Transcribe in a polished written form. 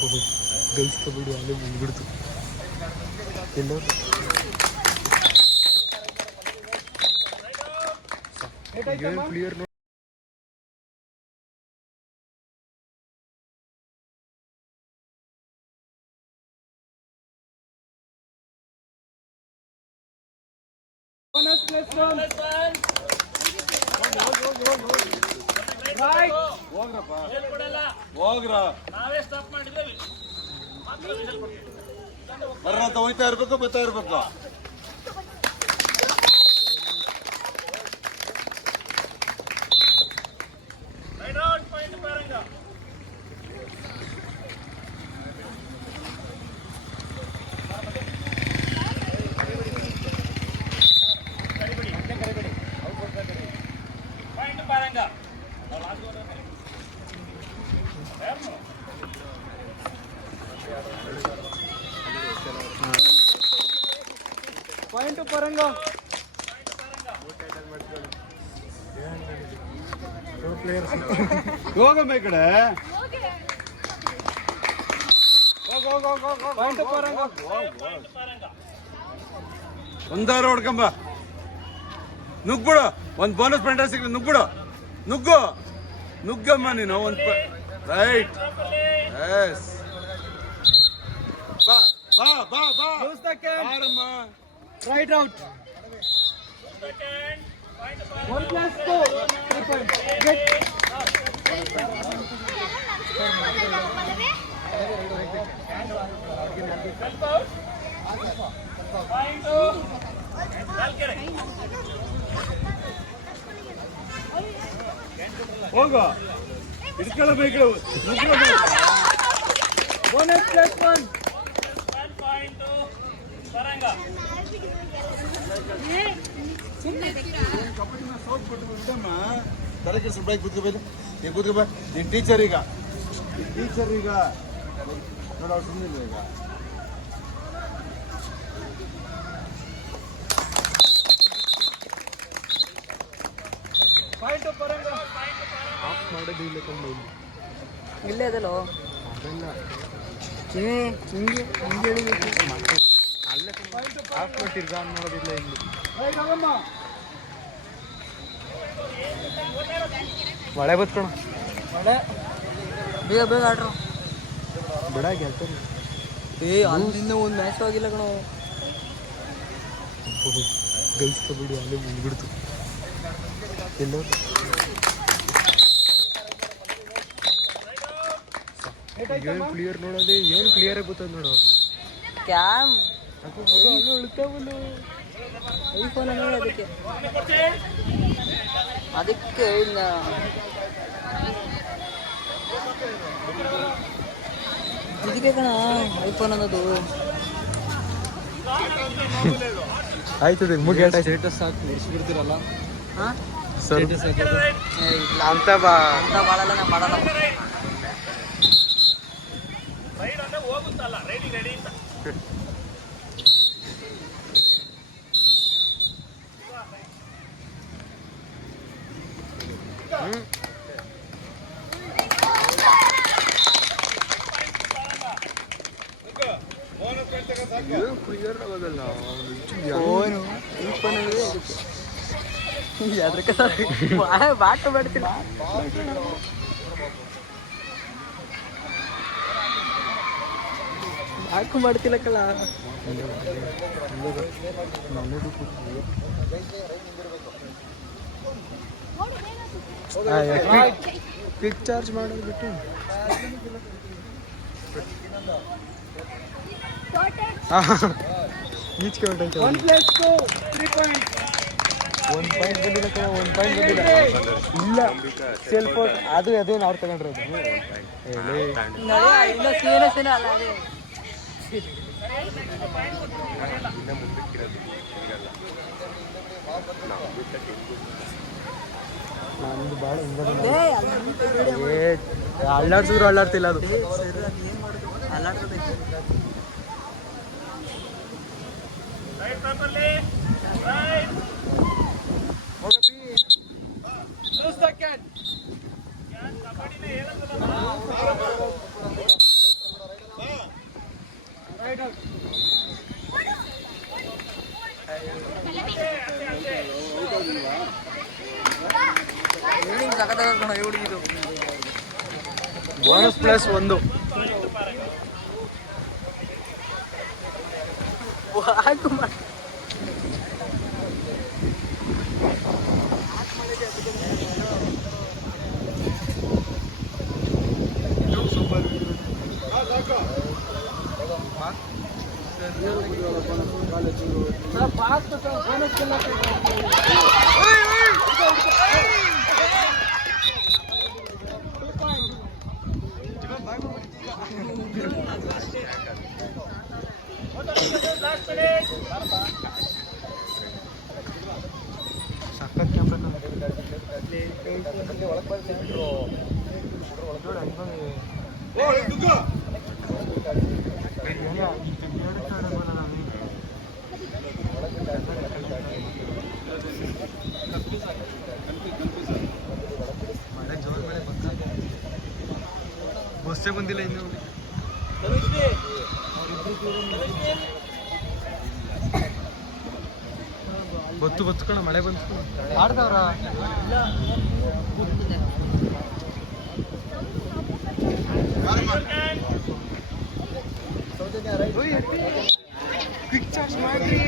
Girls kabaddi ಅಲ್ಲೇ ಮುಗಿಬಿಡ್ತು ಎಲ್ಲರೂ clear ನೋಡಿ. ನಾವೇ ಸ್ಟಾಪ್ ಮಾಡಿದ್ದೇವೆ. ಹೋಯ್ತಾ ಇರ್ಬೇಕು, ಬರ್ತಾ ಇರ್ಬೇಕು. ಪಾಯಿಂಟ್ ಪರಂಗ ಹೋಗಮ್ಮ ಈ ಕಡೆ. ಪಾಯಿಂಟ್ ಪರಂಗ ಒಂದಾರು ಹೊಡ್ಕೊಂಬ. ನುಗ್ಬಿಡು, ಒಂದು ಬೋನಸ್ ಪಾಯಿಂಟ್ ಸಿಗ್ಲಿ. ನುಗ್ಗು ನುಗ್ಗಮ್ಮ ನೀನು. ಒಂದು ರೈಟ್. ಎಸ್, ಬಾ ಬಾ ಬಾ ಬಾ. Right out. 1+2 3 points. ಹೋಗು, ಇಟ್ಕೊಳ್ಳ ಈ ಕಡೆ. +1 ತಲೆ ಕೆಲ್ಸ ಬೈಕ್ ಕೂತ್ಕೋಬೇಕು. ನೀನು ಕೂತ್ಕೋಬ. ನೀನು ಟೀಚರ್ ಈಗ ನೋಡ. ಅವ್ರು ಸುಮ್ಮನೆ ಈಗ ಪಾಯಿಂಟ್ ಪರಂಗ ಆಫ್ ಮಾಡೋದು ಇಲ್ಲ ಕೊಂಡು ಇಲ್ಲೇ ಅದಲ್ಲೋ. ಅದಲ್ಲ ಹಿಂಗೆ ಅಲ್ಲೇ ಆಫ್ ಕೊಟ್ಟಿರ್ಗ ನೋಡೋದಿಲ್ಲ ಇಲ್ಲಿ. ಮಳೆ ಬತ್ಕೊಣ. ಮಳೆ ಬೇಗ ಆಡ್ರು ಬಿಡ ಗೆಲ್ತಾರೆ. ಅಲ್ಲಿಂದ ಒಂದು ಮ್ಯಾಚ್ ಆಗಿಲ್ಲ ಕಣೋ. ಗರ್ಲ್ಸ್ ಕಬಡ್ಡಿ ಅಲ್ಲೇ ಮುಗಿಬಿಡ್ತು ಎಲ್ಲರೂ. ಕ್ಲಿಯರ್ ನೋಡೋದೇ ಏನು ಕ್ಲಿಯರ್ ಆಗಿ ಗೊತ್ತದ ನೋಡು. ಕ್ಯಾಮ್ ಅಲ್ಲೂ ಉಳ್ತಾವಲ್ಲ ಐಫೋನ್ ನೋಡಿ. ಅದಕ್ಕೆ ಇಲ್ಲ. ಇದಕ್ಕೆ ಕಣ ಐಫೋನ್ ಅನ್ನೋದು. ಆಯ್ತದೆ ಮುಗಿಯ ಸ್ಟೇಟಸ್ ಹಾಕಿ ಬಿಡ್ತೀರಲ್ಲ. ಹಾಂ ಸರ್ ಅಂತ ಮಾಡಲ್ಲ, ನಾ ಮಾಡಲ್ಲ. ಕ್ಲಿಯರ್ ಆಗೋದಲ್ಲ ಅದಕ್ಕೆ ಬಾಟ ಮಾಡ್ತೀನಿ. ಹಾಕು ಮಾಡ್ತಿಲ್ಲಕ್ಕಲ್ಲ. ಕ್ವಿಕ್ ಚಾರ್ಜ್ ಮಾಡೋದು ಬಿಟ್ಟು ಈಚೆ ಹೊಂಟೈತೆ. 1+2 3 points. 1 ಪಾಯಿಂಟ್ ಬಂದಿಲ್ಲ ಕಣ. 1 ಪಾಯಿಂಟ್ ಬಂದಿಲ್ಲ ಇಲ್ಲ. ಸೆಲ್ಫ್ ಅದು ಅವ್ರು ತಗೊಂಡ್ರೆ ನಮ್ದು ಭಾಳ ಅಳ್ಳಾಡ್ಸಿದ್ರು ಅಳ್ಳಾಡ್ತಿಲ್ಲ ಅದು. Bonus plus 1. ಬಸ್ಸೇ ಬಂದಿಲ್ಲ ಇನ್ನು. ಬತ್ತು ಕಣ, ಮಳೆ ಬಂತು. ಆಡ್ದವ್ರ ಕ್ವಿಕ್ ಚಾರ್ಜ್ ಮಾಡ್ರಿ.